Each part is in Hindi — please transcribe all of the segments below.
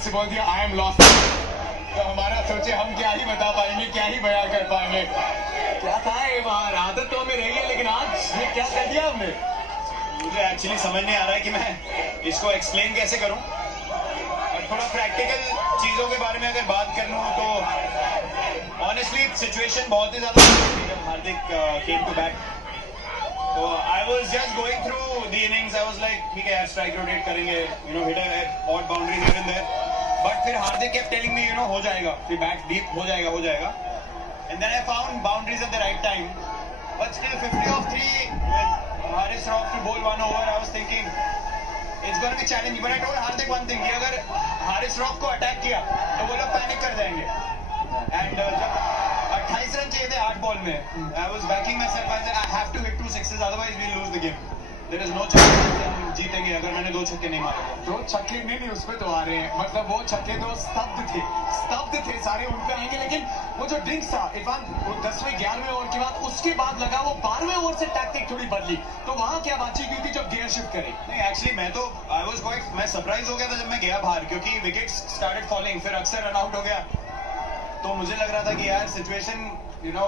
से बोल दिया आई एम लॉस्ट, तो हमारा सोचे हम क्या ही बता पाएंगे, क्या ही बयां कर पाएंगे। क्या था ये बार, आदत तो हमें रही है, लेकिन आज ये क्या कर दिया हमने। मुझे एक्चुअली समझ नहीं आ रहा है कि मैं इसको एक्सप्लेन कैसे करूं। और थोड़ा प्रैक्टिकल चीज़ों के बारे में अगर बात कर लूं तो ऑनेस्टली सिचुएशन बहुत ही ज़्यादा जब हार्दिक केम टू बैट, तो I was just going through the innings. I was like ठीक है यार, स्ट्राइक रोटेट करेंगे, you know, hit a odd boundary here and there, but फिर Hardik kept telling me, you know, हो जाएगा, फिर बैट डीप हो जाएगा, हो जाएगा। And then I found boundaries at the right time, but still 50 of 3 with Haris Rauf to bowl 1 over, I was thinking it's going to be challenging, but I told Hardik one thing कि अगर हारिस रॉफ को अटैक किया तो वो लोग पैनिक कर जाएंगे। एंड जब 28 रन चाहिए थे 8 बॉल में, I was backing myself, I said I have to hit 2 sixes otherwise we'll lose the game. There is no chance हम जीतेंगे अगर मैंने 2 छक्के नहीं मारे। 2 छक्के नहीं उसमें तो आ रहे हैं, मतलब वो छक्के तो स्तब्ध थे सारे, उन पे आएंगे। लेकिन वो जो ड्रिंक्स था इरफान, वो 10वें 11वें ओवर के बाद उसके बाद लगा वो 12वें ओवर से टैक्टिक थोड़ी बदली, तो वहां क्या बातचीत हुई थी जब गियर शिफ्ट करे? नहीं एक्चुअली मैं सरप्राइज हो गया था जब मैं गया बाहर, क्योंकि विकेट्स स्टार्टेड फॉलिंग, फिर अक्सर रन आउट हो गया, तो मुझे लग रहा था कि यार सिचुएशन, यू नो,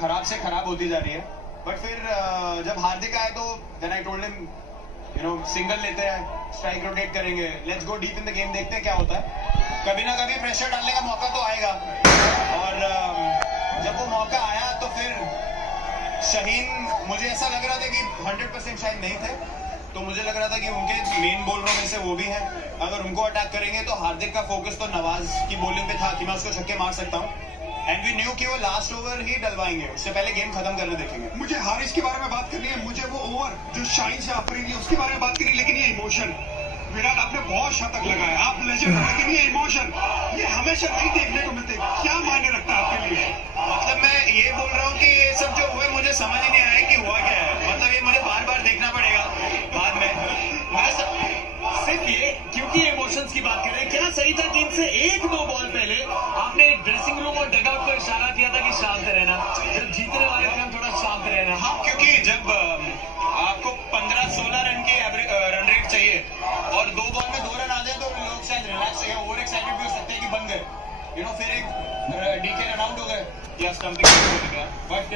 खराब से खराब होती जा रही है। बट फिर जब हार्दिक आए तो then I told him, you know, single लेते हैं, स्ट्राइक रोटेट करेंगे, let's go deep in the game, देखते हैं क्या होता है, कभी ना कभी प्रेशर डालने का मौका तो आएगा। और जब वो मौका आया तो फिर शाहीन, मुझे ऐसा लग रहा था कि 100% शायद नहीं थे, तो मुझे लग रहा था कि उनके मेन बॉलरों में से वो भी हैं, अगर उनको अटैक करेंगे तो हार्दिक का फोकस तो नवाज की बॉलिंग पे था कि मैं उसको छक्के मार सकता हूँ, एंड वी न्यू कि वो लास्ट ओवर ही डलवाएंगे, उससे पहले गेम खत्म करने देखेंगे। मुझे हारिस के बारे में बात करनी है, मुझे वो ओवर जो शाइन से आफरीदी है उसके बारे में बात करनी है, लेकिन ये इमोशन, विराट आपने बहुत शतक लगाया, आप लेजेंड, लेकिन ये इमोशन ये हमेशा नहीं देखने को मिलते, क्या मायने रखता है आपके लिए? मतलब मैं ये बोल रहा हूँ कि ये सब जो हुआ मुझे समझ ही नहीं आया कि हुआ क्या है, मतलब ये मुझे बार बार देखना पड़ेगा बाद में। सिर्फ ये क्योंकि इमोशंस की बात कर रहे हैं, क्या सही था टीम से 1-2 बॉल पहले आपने ड्रेसिंग रूम और डगआउट को इशारा किया था कि शांत रहना, जब जीतने वाले थे हम थोड़ा शांत रहना। हाँ, क्योंकि जब आपको 15-16 रन की रन रेट चाहिए और 2 बॉल में 2 रन आ जाए तो लोग शायद रिलैक्स हो गए, ओवर एक्साइटेड भी हो सकते हैं कि बन गए, यू नो, फिर एक डीके रन आउट हो गए या स्टंपिंग हो गया। बट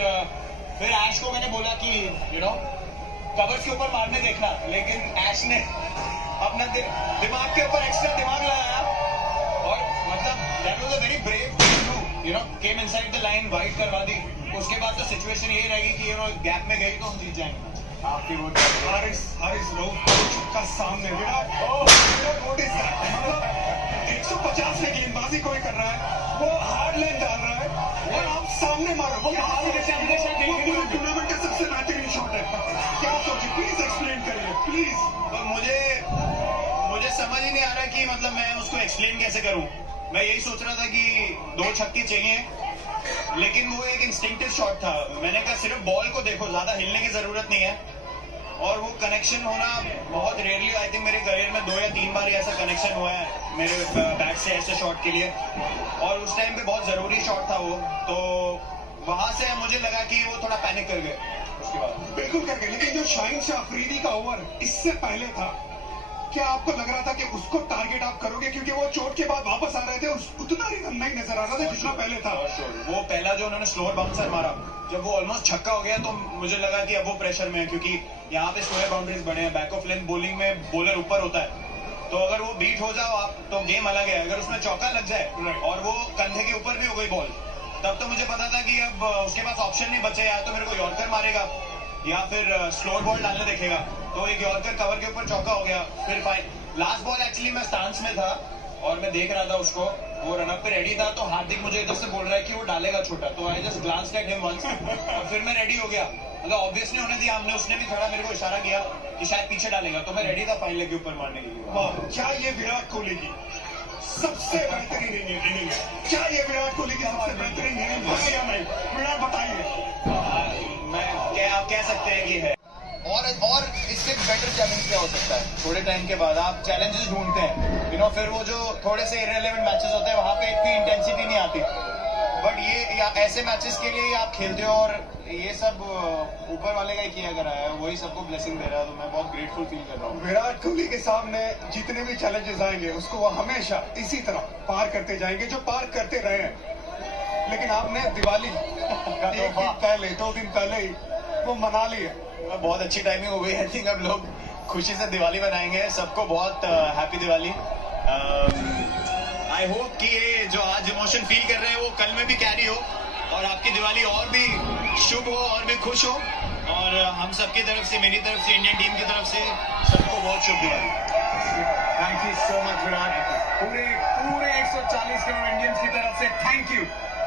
फिर ऐश को मैंने बोला कि यू नो कवर्स के ऊपर मारने देखना, लेकिन ऐश ने अपना दिमाग के ऊपर एक्स्ट्रा दिमाग लगाया और मतलब that was a very brave thing to, you know, came inside the line, wide करवा दी। उसके बाद तो सिचुएशन यही रहेगी कि यू नो गैप में गई तो हम जीत जाएंगे। आपकी वो हारिस रऊफ का सामने विराट, व्हाट इज दैट? मतलब 150 में गेंदबाजी कोई कर रहा है, वो हार्ड लाइन डाल रहा है और आप सामने मारो, वो टूर्नामेंट का सबसे बेहतरीन शॉट है। क्या सोचे, प्लीज एक्सप्लेन करिए प्लीज। तो मुझे समझ ही नहीं आ रहा कि मतलब मैं उसको एक्सप्लेन कैसे करूं। मैं यही सोच रहा था कि 2 छक्के चाहिए, लेकिन वो एक इंस्टिंक्टिव शॉट था। मैंने कहा सिर्फ बॉल को देखो, ज्यादा हिलने की जरूरत नहीं है, और वो कनेक्शन होना बहुत रेयरली, आई थिंक मेरे करियर में 2 या 3 बार ऐसा कनेक्शन हुआ है मेरे बैट से ऐसे शॉट के लिए, और उस टाइम पे बहुत जरूरी शॉट था वो, तो वहां से मुझे लगा कि वो थोड़ा पैनिक कर गए उसके बाद। बिल्कुल कर गए, लेकिन जो शाहीन से अफरीदी का ओवर इससे पहले था, क्या आपको लग रहा था कि उसको टारगेट आप करोगे? क्योंकि वो चोट के बाद वापस आ रहे थे, उतना रिदम नहीं नजर आ रहा था जितना पहले था। वो पहला जो उन्होंने स्लोअर बाउंसर मारा, जब वो ऑलमोस्ट छक्का हो गया तो मुझे लगा कि अब वो प्रेशर में है, क्योंकि यहाँ पे स्क्वायर बाउंड्रीज बने हैं, बैक ऑफ लेंथ बॉलिंग में बॉलर ऊपर होता है, तो अगर वो बीट हो जाओ आप तो गेम अलग है। अगर उसमें चौका लग जाए और वो कंधे के ऊपर भी हो गई बॉल, तब तो मुझे पता था कि अब उसके पास ऑप्शन नहीं बचे, या तो मेरे को यॉर्कर मारेगा या फिर स्लोअर बॉल डालने देखेगा, तो एक यॉर्कर कवर के ऊपर चौका हो गया। फिर लास्ट बॉल एक्चुअली मैं स्टांस में था और मैं देख रहा था उसको, वो रनअप पे रेडी था, तो हार्दिक मुझे इधर से बोल रहा है कि वो डालेगा छोटा, तो I just glanced at him once, और फिर मैं रेडी हो गया। मतलब ऑब्वियसली होने दिया हमने, उसने भी थोड़ा मेरे को इशारा किया कि शायद पीछे डालेगा, तो मैं रेडी था फाइन लेग के ऊपर मारने के लिए। वाह, क्या ये विराट कोहली की सबसे बेहतरीन इनिंग है? क्या ये विराट कोहली की सबसे बेहतरीन इनिंग है या नहीं? विराट बताइए। मैं क्या आप कह सकते हैं कि है, और इससे बेटर चैलेंज क्या हो सकता है? थोड़े टाइम के बाद आप चैलेंजेस ढूंढते हैं, यू नो, फिर वो जो थोड़े से इररिलेवेंट मैचेस होते हैं वहां पे इतनी इंटेंसिटी नहीं आती, बट ये ऐसे मैचेस के लिए आप खेलते हो और ये सब ऊपर वाले का ही किया करा है, वही सबको ब्लेसिंग दे रहा है, तो मैं बहुत ग्रेटफुल फील कर रहा हूँ। विराट कोहली के सामने जितने भी चैलेंजेस आएंगे उसको वो हमेशा इसी तरह पार करते जाएंगे जो पार करते रहे हैं। लेकिन आपने दिवाली एक दिन पहले 2 दिन पहले ही वो मना ली है। बहुत अच्छी टाइमिंग हो गई। आई थिंक अब लोग खुशी से दिवाली मनाएंगे। सबको बहुत हैप्पी दिवाली। आई होप कि ये जो आज इमोशन फील कर रहे हैं वो कल में भी कैरी हो और आपकी दिवाली और भी शुभ हो और भी खुश हो। और हम सबकी तरफ से, मेरी तरफ से, इंडियन टीम की तरफ से सबको बहुत शुभ Diwali. Thank you so much Virat. पूरे 140 करोड़ इंडियंस की तरफ से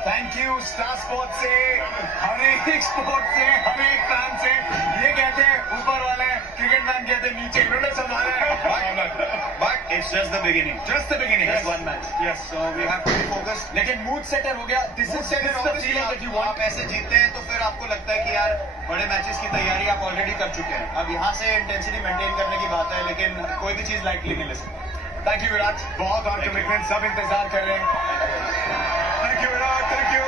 थैंक यू स्टार स्पोर्ट्स से, हर एक स्पोर्ट से, हर एक फैन से। ये कहते हैं ऊपर वाले, क्रिकेट मैन कहते हैं नीचे, इन्होंने संभाला है। But it's just the beginning. Just the beginning, one match. Yes, so we have to be focused. लेकिन मूड सेटर हो गया। This is the feeling that you want. आप ऐसे जीतते हैं तो फिर आपको लगता है कि यार बड़े मैचेस की तैयारी आप ऑलरेडी कर चुके हैं, अब यहाँ से इंटेंसिटी मेंटेन करने की बात है, लेकिन कोई भी चीज लाइटली नहीं ले सकते। थैंक यू विराट, बहुत और कमिटमेंट, सब इंतजार कर रहे हैं। Thank you Virat, thank you.